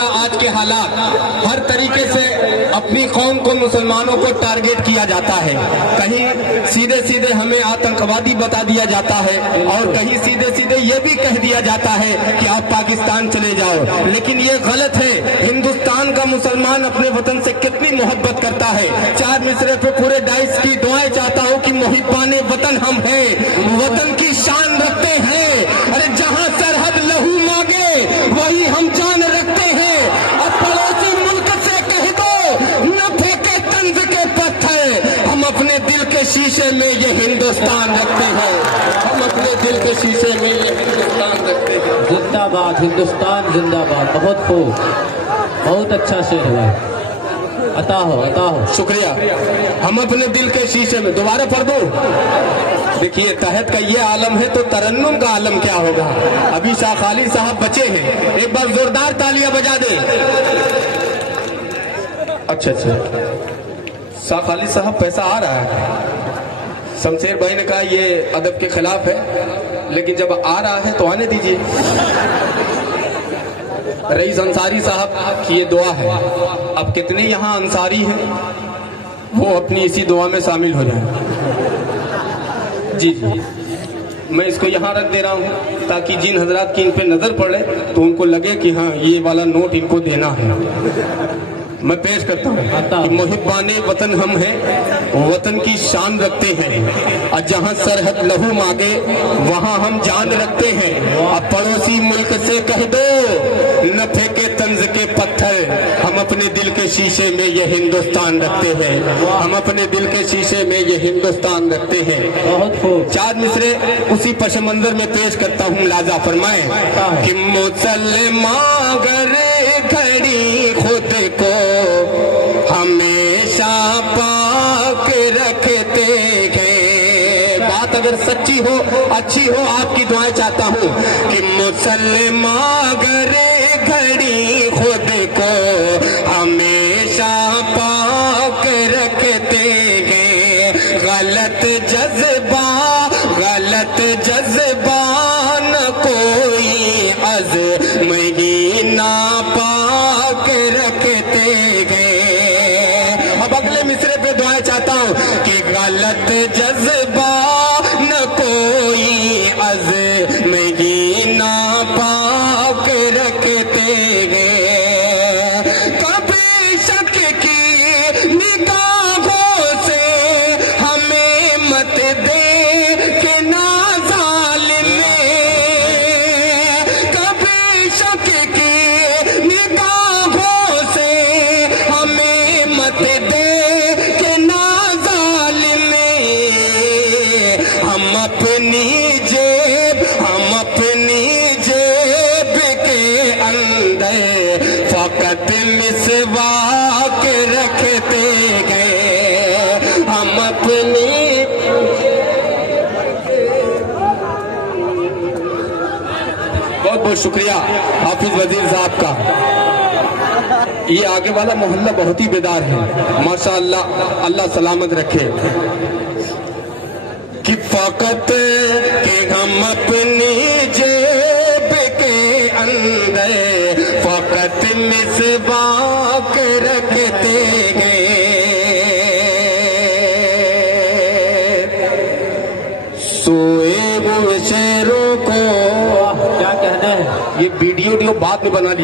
آج کے حالات ہر طریقے سے اپنی قوم کو مسلمانوں کو ٹارگٹ کیا جاتا ہے. کہیں سیدھے سیدھے ہمیں آتنکوادی بتا دیا جاتا ہے اور کہیں سیدھے سیدھے یہ بھی کہہ دیا جاتا ہے کہ آپ پاکستان چلے جاؤ. لیکن یہ غلط ہے. ہندوستان کا مسلمان اپنے وطن سے کتنی محبت کرتا ہے. 4 مصرے پہ پورے ڈائس کی دعائیں چاہتا ہوں کہ محبان وطن ہم ہیں, وطن کی شان رکھتے ہیں. ارے جہاں سرحد لہو مانگے وہی ہم جان رکھتے ہیں. اب پڑوسی ملک سے کہہ دو نہ پھینکے طنز کے پتھر. ہم اپنے دل کے شیشے میں یہ ہندوستان رکھتے ہیں. ہم اپنے دل کے شیشے میں یہ ہندوستان رکھتے ہیں. زندہ باد ہندوستان, زندہ باد. بہت خوب, بہت اچھا شعر ہے. عطا ہو. شکریہ. ہم اپنے دل کے شیشے میں, دوبارہ پڑھ دو. دیکھیے تحت کا یہ عالم ہے تو ترنم کا عالم کیا ہوگا. ابھی شاہ علی صاحب بچے ہیں, ایک بار زوردار تالیاں بجا دیں. اچھا شاہ علی صاحب پیسہ آ رہا ہے. شمشیر بھائی نے کہا یہ ادب کے خلاف ہے, لیکن جب آ رہا ہے تو آنے دیجیے. رئیس انصاری صاحب کی یہ دعا ہے. اب کتنے یہاں انصاری ہیں وہ اپنی اسی دعا میں شامل ہو جائیں. جی میں اس کو یہاں رکھ دے رہا ہوں تاکہ جن حضرات کی ان پہ نظر پڑے تو ان کو لگے کہ ہاں یہ والا نوٹ ان کو دینا ہے. میں پیش کرتا ہوں کہ محبان وطن ہم ہیں, وطن کی شان رکھتے ہیں. اور جہاں سرحد لہو مانگے وہاں ہم جان رکھتے ہیں. اب پڑوسی ملک سے کہہ دو نہ پھینکے طنز کے پتھر. ہم اپنے دل کے شیشے میں یہ ہندوستان رکھتے ہیں. ہم اپنے دل کے شیشے میں یہ ہندوستان رکھتے ہیں. بہت خوب. 4 مصرے اسی پس منظر میں پیش کرتا ہوں, ملاحظہ فرمائیں کہ مسلمان گر گھڑی خود کو ہمیشہ پاک رکھتے ہیں. بات اگر سچی ہو اچھی ہو آپ کی دعائیں چاہتا ہوں کہ مسلمان گر گھڑی خود کو ہمیشہ پاک رکھتے ہیں. غلط جذبہ نہ کوئی عزم ناپاک رکھتے ہیں. اب اگلے مصرے پہ دعائیں چاہتا ہوں کہ غلط جذبہ نہ کوئی عزم ناپاک رکھتے ہیں. کبھی شک کی نگاہوں سے ہمیں مت دے کہ نا ظالم میں. کبھی شک کی نگاہوں سے ہمیں مت دے کہ نا ظالم میں. ہم اپنی جیب کے اندر فقط مسواک رکھتے گئے. ہم اپنی بہت بہت شکریہ حافظ وزیر صاحب کا. یہ آگے والا محلہ بہت ہی بیدار ہے ماشاءاللہ, اللہ سلامت رکھے. کہ فقط کہ ہم اپنی جیب کے اندر فقط مسواک رکھتے گئے. سوئے ہوئے شیروں کو کیا کہنا ہے. یہ ویڈیو بعد میں بنا لی.